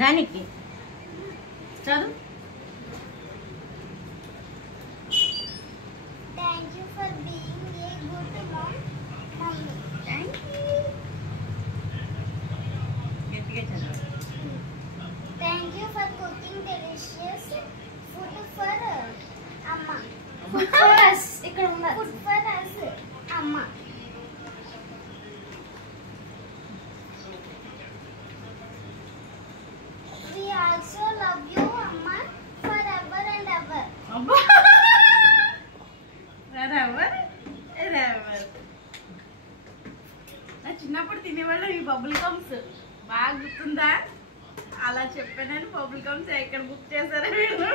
దానికి చదువు. Thank you for being a good mom, mommy. Thank you. గట్టిగా చదువు. Thank you for cooking delicious food for Amma. Food for us. ఇక్కడ ఉంది. Food for us, Amma. We also love you, Amma, forever and ever. అబ్బా రవర్ నా చిన్నప్పుడు తినేవాళ్ళు ఈ bubble gums బాగా గుర్తుందా? అలా చెప్పానని బబుల్ గమ్స్ ఎక్కడ బుక్ చేశారో వీళ్ళు.